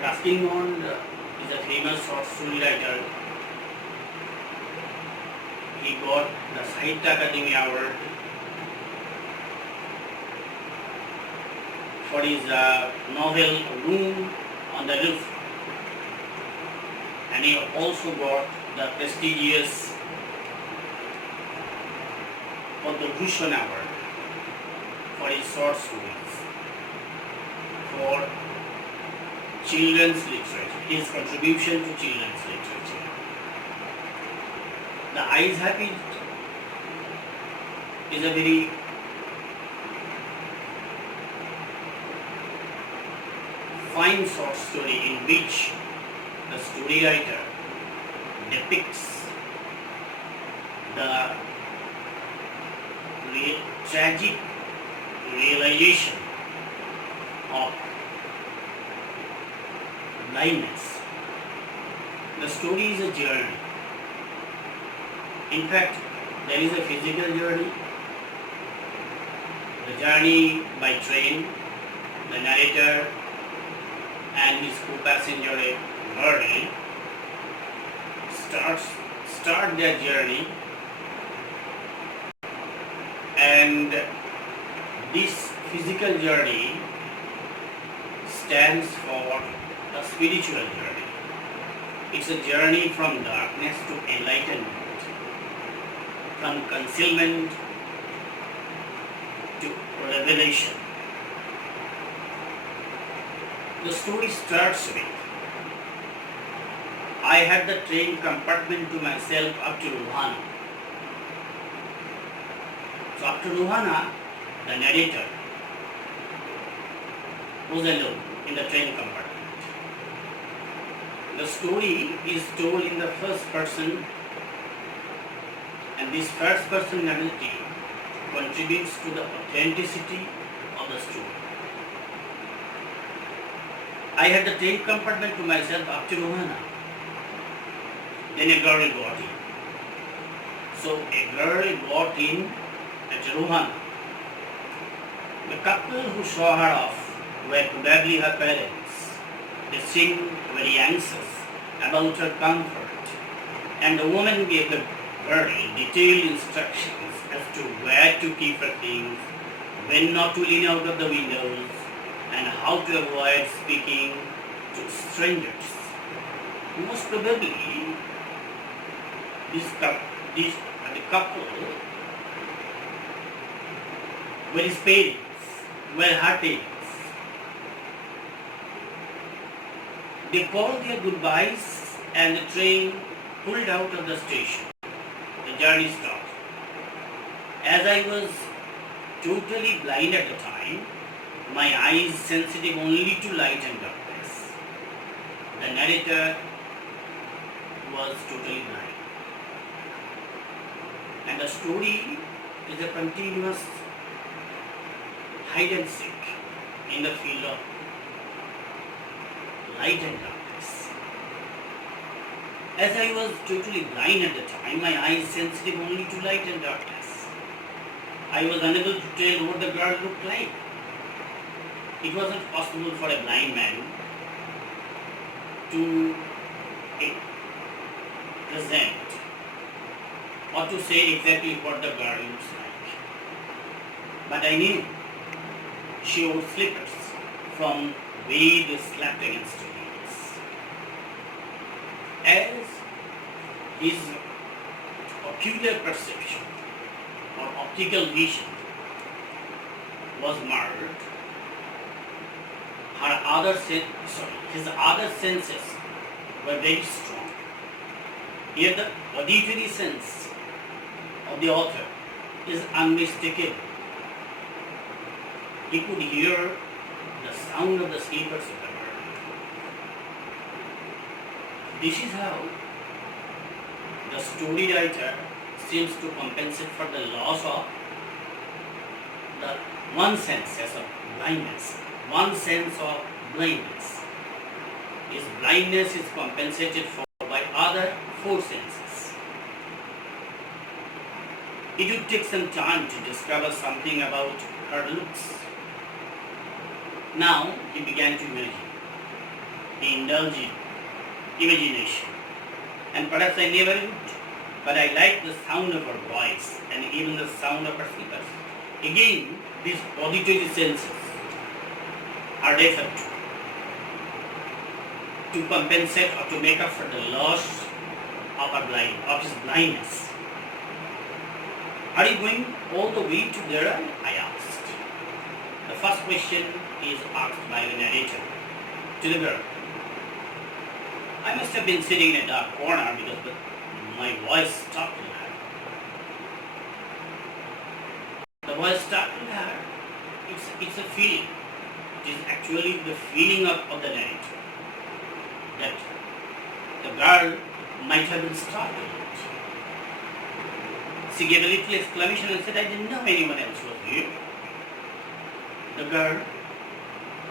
Ruskin Bond is a famous short story writer. He got the Sahitya Academy Award for his novel Room on the Roof, and he also got the prestigious Part-1 Award for his short stories for children's literature, his contribution to children's literature. The Eyes Happy is a very fine short story in which the story writer depicts the tragic realization of blindness. The story is a journey. In fact, there is a physical journey, the journey by train. The narrator and his co-passenger, a girl, start their journey, and this physical journey stands for a spiritual journey. It's a journey from darkness to enlightenment, from concealment to revelation. The story starts with, I had the train compartment to myself up to Ruhana. So up to Ruhana, the narrator was alone in the train compartment. The story is told in the first person, and this first person narrative contributes to the authenticity of the story. I had the train compartment to myself up to Ruhana. Then a girl got in. So a girl got in at Ruhana. The couple who saw her off were probably her parents. They seemed very anxious about her comfort, and the woman gave the girl detailed instructions as to where to keep her things, when not to lean out of the windows, and how to avoid speaking to strangers. Most probably, the couple were his parents, were her parents. They called their goodbyes and the train pulled out of the station. The journey stopped. As I was totally blind at the time, my eyes sensitive only to light and darkness. The narrator was totally blind. And the story is a continuous hide and seek in the field of light and darkness. As I was totally blind at the time, my eyes sensitive only to light and darkness, I was unable to tell what the girl looked like. It wasn't possible for a blind man to present or to say exactly what the girl looks like. But I knew she wore slippers from where they slapped against her heels. As his ocular perception or optical vision was marred, his other senses were very strong. Here the auditory sense of the author is unmistakable. He could hear the sound of the slippers of the bird. This is how the story writer seems to compensate for the loss of the one sense as of blindness. One sense of blindness. His blindness is compensated for by other four senses. It would take some time to discover something about her looks. Now he began to imagine. He indulged in imagination. And perhaps I never would, but I like the sound of her voice and even the sound of her slippers. Again, these auditory senses are deferred to compensate or to make up for the loss of his blindness. Are you going all the way to there? I asked. The first question is asked by the narrator to the girl. I must have been sitting in a dark corner because my voice startled her. The voice startled her. It's a feeling. It is actually the feeling of the narrator that the girl might have been startled. She gave a little exclamation and said, I didn't know anyone else was here. The girl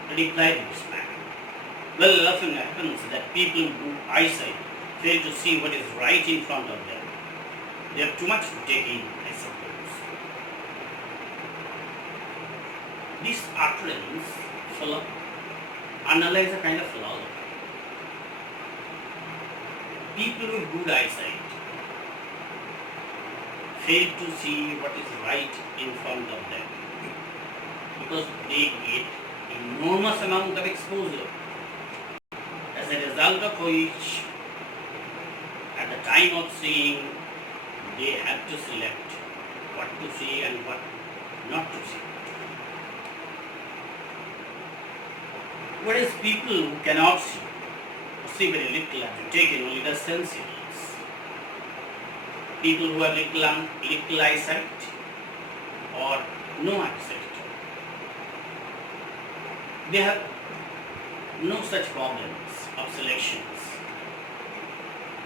replied in this manner. Well, often happens that people who eyesight fail to see what is right in front of them. They have too much to take in, I suppose. This utterance underlies a kind of philosophy. People with good eyesight fail to see what is right in front of them because they get enormous amount of exposure, as a result of which at the time of seeing they have to select what to see and what not to see. Whereas people who cannot see very little and to take in only the sensations, people who have little eyesight or no eyesight, they have no such problems of selections.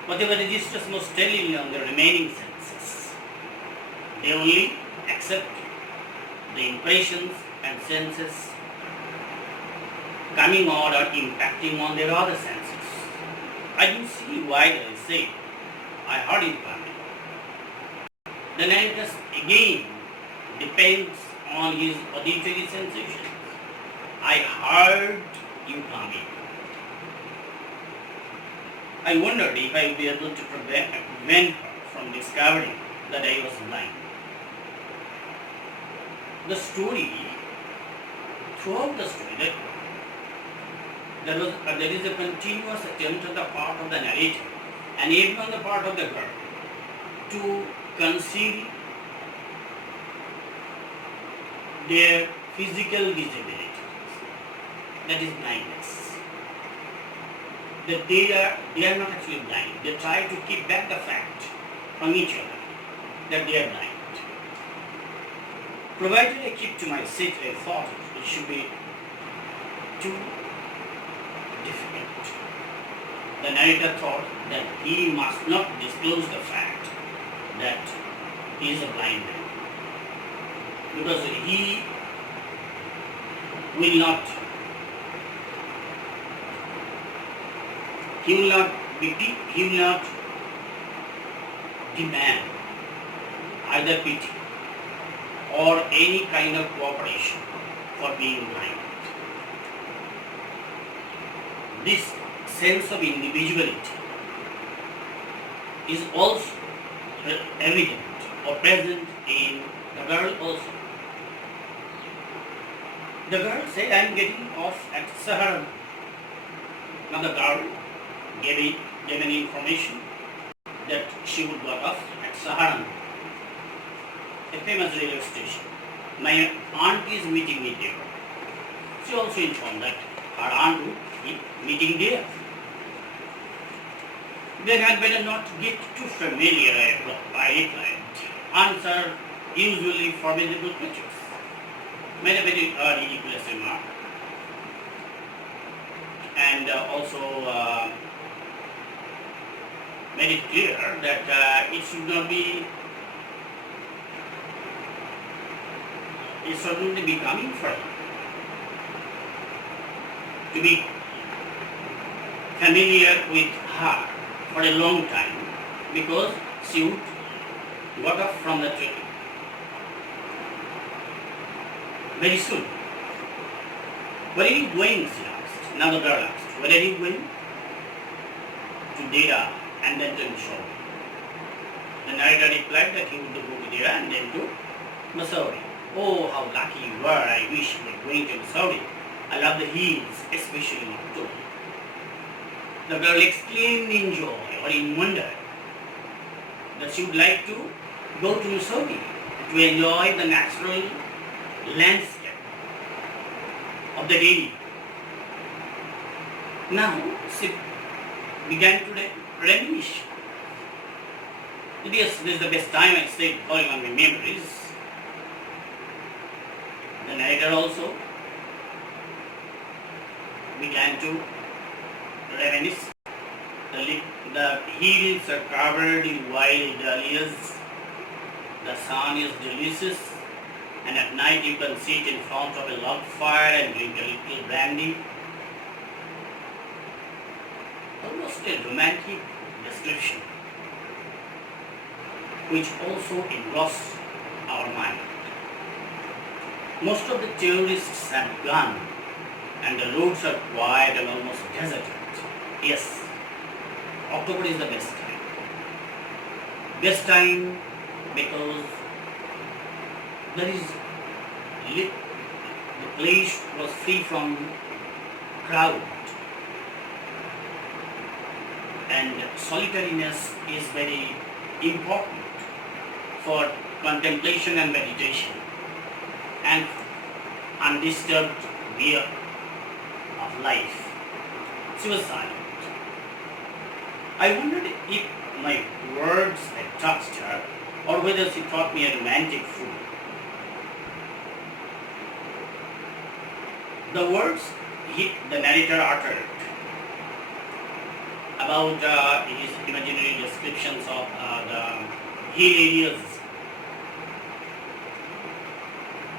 Whatever registers most tellingly on the remaining senses, they only accept the impressions and senses coming on or impacting on their other senses. I can see why they say, I heard it coming. The narrator again depends on his auditory sensations. I heard you coming. I wondered if I would be able to prevent her from discovering that I was blind. The story, throughout the story, there is a continuous attempt on the part of the narrator and even on the part of the girl to conceal their physical disability, that is blindness. That they are not actually blind. They try to keep back the fact from each other that they are blind. Provided I keep to my seat, I thought it should be too difficult. The narrator thought that he must not disclose the fact that he is a blind man, because he will not demand either pity or any kind of cooperation for being blind. This sense of individuality is also evident or present in the girl also. The girl said, I am getting off at Saharan. Now the girl gave an information that she would got off at Saharan, a famous railway station. My aunt is meeting me there. She also informed that her aunt would be meeting there. They had better not get too familiar, I replied. Aunts are usually formidable creatures. Made a very ridiculous remark. And also made it clear that it should not be coming from to be familiar with her for a long time, because she would got off from the train very soon. Where are you going? She asked. Now the girl asked, where are you going? To Dera and then to Missouri. The narrator replied that he would go to Dera and then to Missouri. Oh, how lucky you were. I wish you were going to Missouri. I love the hills, especially in October. The girl exclaimed in joy or in wonder that she would like to go to Missouri to enjoy the natural landscape of the day. Now she began to reminisce. Yes, this is the best time I stayed calling on my memories. The narrator also began to reminisce. The hills are covered in wild dahlias. The sun is delicious, and at night you can sit in front of a log fire and drink a little brandy. Almost a romantic description, which also engrossed our mind. Most of the tourists have gone, and the roads are quiet and almost deserted. Yes, October is the best time. Best time because there is the place was free from crowd, and solitariness is very important for contemplation and meditation and undisturbed view of life. She was silent. I wondered if my words had touched her or whether she thought me a romantic fool. The words the narrator uttered about his imaginary descriptions of the hill areas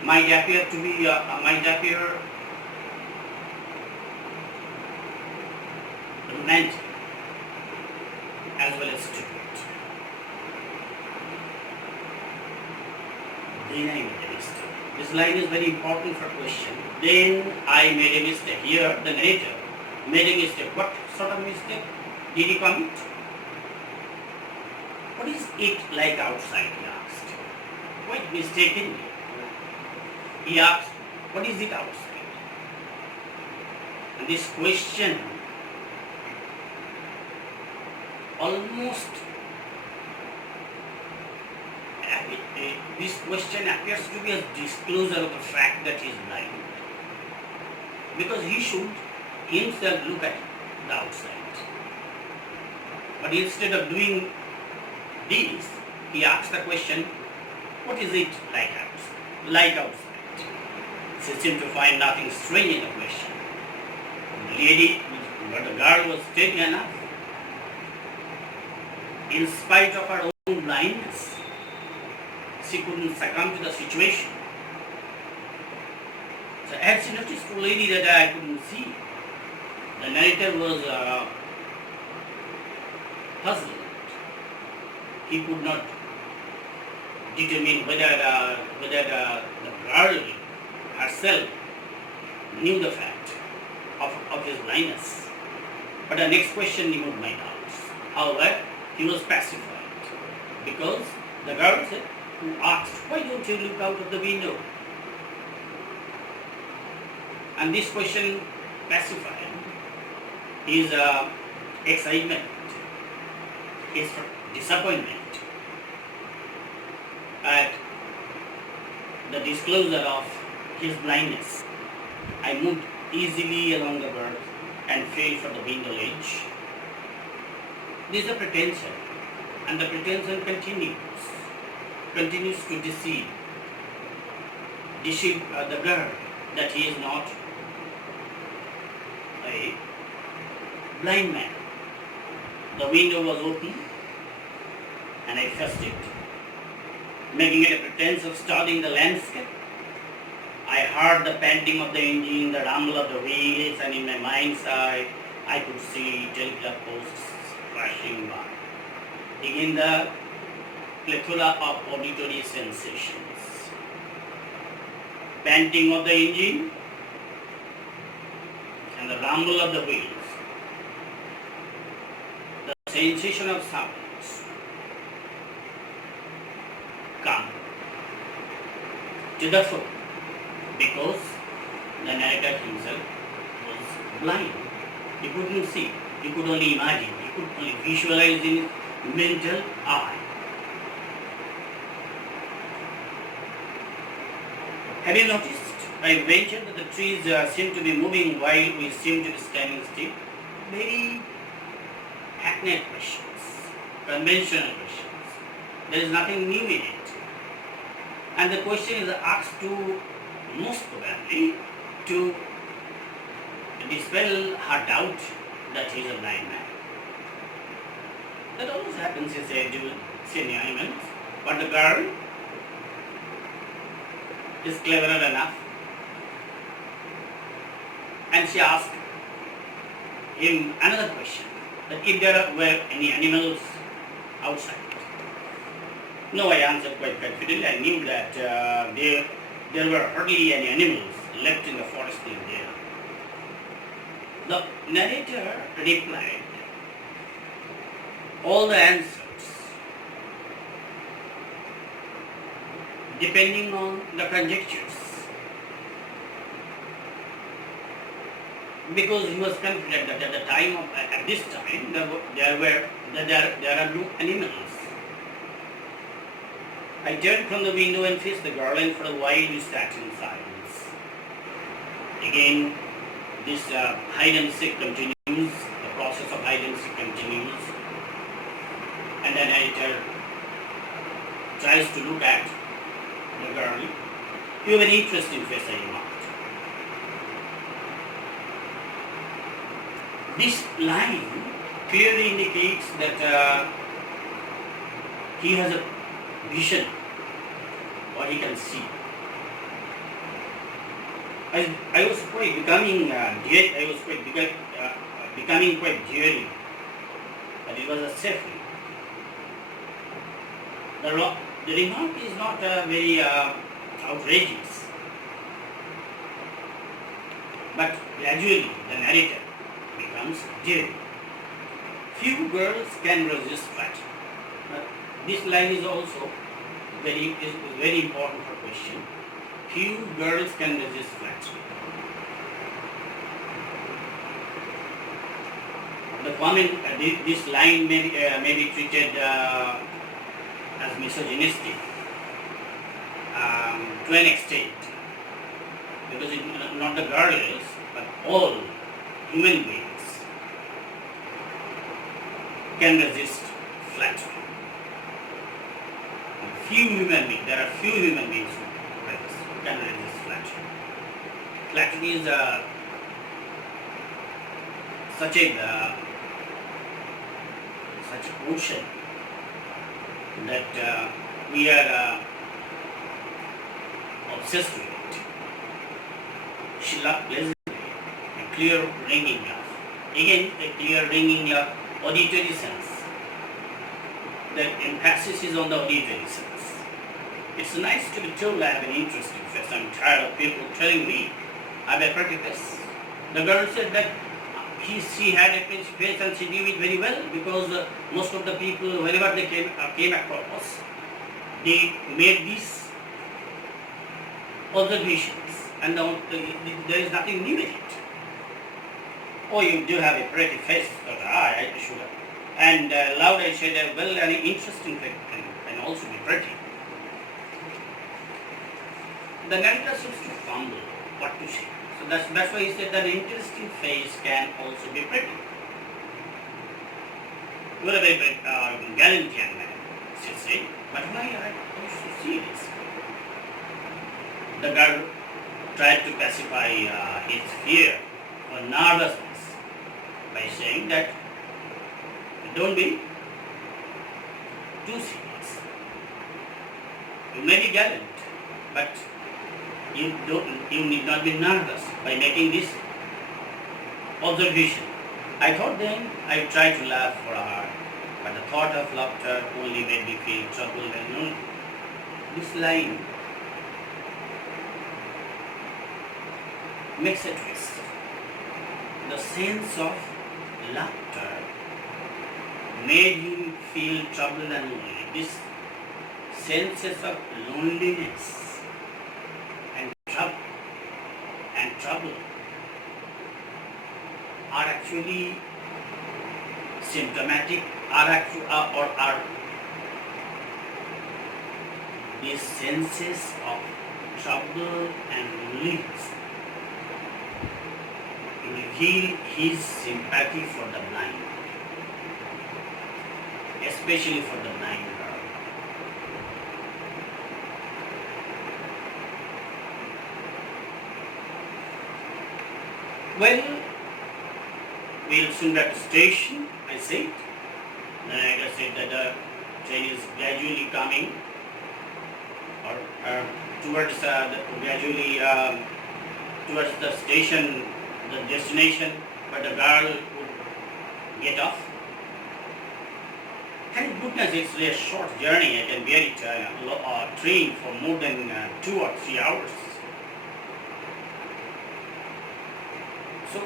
might appear romantic as well as stupid. Then I made a mistake. This line is very important for question. Then I made a mistake. Here the narrator made a mistake. What sort of mistake did he commit? What is it like outside? He asked. Quite mistakenly. He asked, what is it outside? And this question almost this question appears to be a disclosure of the fact that he is blind, because he should himself look at the outside. But instead of doing this, he asks the question, what is it like outside? Like outside. She seemed to find nothing strange in the question. But the girl was steady enough. In spite of her own blindness, she couldn't succumb to the situation. So as she noticed clearly that I couldn't see, the narrator was puzzled. He could not determine whether the girl herself knew the fact of his blindness. But the next question removed my doubts. However, he was pacified because the girl said, who asked, why don't you look out of the window? And this question pacified his excitement, his disappointment at the disclosure of his blindness. I moved easily along the berth and fell for the window ledge. This is a pretension, and the pretension continues to deceive the girl that he is not a blind man. The window was open, and I faced it, making it a pretense of studying the landscape. I heard the panting of the engine, the rumble of the wheels, and in my mind's eye, I could see telegraph posts flashing by, in the plethora of auditory sensations. Panting of the engine, rumble of the wheels, the sensation of sounds come to the fore because the narrator himself was blind. He couldn't see, he could only imagine, he could only visualize in his mental eye. Have you noticed? I mentioned that the trees seem to be moving while we seem to be standing still. Very hackneyed questions, conventional questions. There is nothing new in it. And the question is asked to most probably to dispel her doubt that he is a blind man. That always happens in senior animals. But the girl is cleverer enough, and she asked him another question, that if there were any animals outside. No, I answered quite confidently. I knew that there were hardly any animals left in the forest in there. The narrator replied all the answers depending on the conjectures, because he was confident that at this time there are no animals. I turned from the window and faced the girl, and for a while we sat in silence. Again, this hide and seek continues, the process of hide and seek continues, and the narrator tries to look at the girl. You have an interesting face, I remarked. This line clearly indicates that he has a vision, or he can see. I was quite becoming becoming quite daring, but it was a safety. The remark is not very outrageous, but gradually the narrator becomes daring. Few girls can resist flattery. But this line is also very important for question. Few girls can resist flattery. The comment, this line may be treated as misogynistic to an extent, because not the girls, but all human beings can resist flattery. There are few human beings who can resist flattery. Flattery is such a ocean that we are obsessed with it. She laughed pleasantly, a clear ringing laugh. Again, a clear ringing laugh, auditory sense. The emphasis is on the auditory sense. It's nice to be told I have an interesting face. I'm tired of people telling me I have a pretty face. The girl said that she had a pretty face and she knew it very well, because most of the people, whenever they came across, they made these observations, and there is nothing new in it. Oh, you do have a pretty face, thought I should have. And loud I said, well, an interesting face can also be pretty. The narrator seems to fumble what to say. So that's why he said that an interesting face can also be pretty. You are a very gallant young man, she said, but why are you so serious? The girl tried to pacify his fear or nervousness by saying that don't be too serious. You may be gallant, but you need not be nervous by making this observation. I thought then I tried to laugh for her, but the thought of laughter only made me feel troubled and lonely. This line makes a twist. the sense of laughter made him feel trouble and lonely. These senses of loneliness and trouble are actually symptomatic, are these senses of trouble and loneliness reveal his sympathy for the blind, especially for the blind girl. Well, we'll soon be at the station, I said. Like I said that the train is gradually coming or towards towards the station, the destination, but the girl would get off. Thank goodness it's a short journey. I can bear it train for more than 2 or 3 hours. So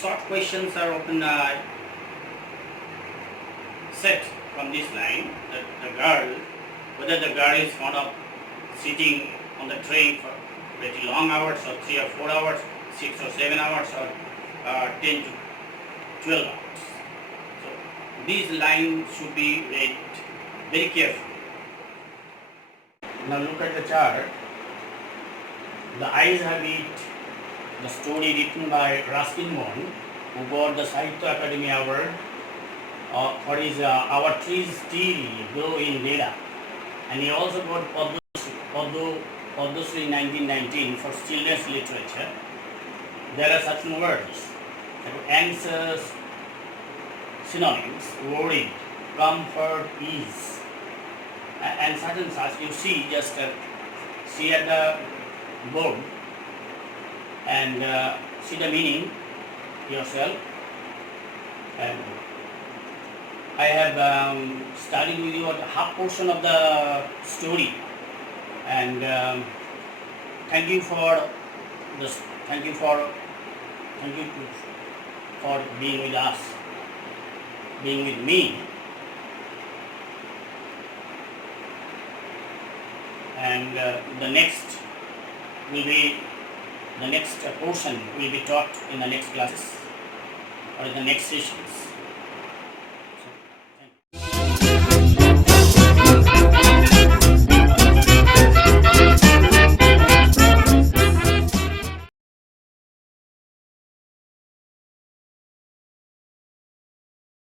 short questions are often set from this line that the girl, whether the girl is fond of sitting on the train for very long hours or 3 or 4 hours, 6 or 7 hours or 10 to 12 hours. So these lines should be read very carefully. Now look at the chart. The Eyes Have It, the story written by Ruskin Bond, who got the Sahitya Academy Award for his Our Trees Still Grow in Veda. And he also got Padma Shri in 1919 for children's literature. There are such words, answers, synonyms, worried, comfort, ease, and certain such. You see, just see at the board and see the meaning yourself. And I have studied with you half portion of the story, and thank you for this. Thank you for being with us, being with me, and the next portion will be taught in the next classes or in the next sessions.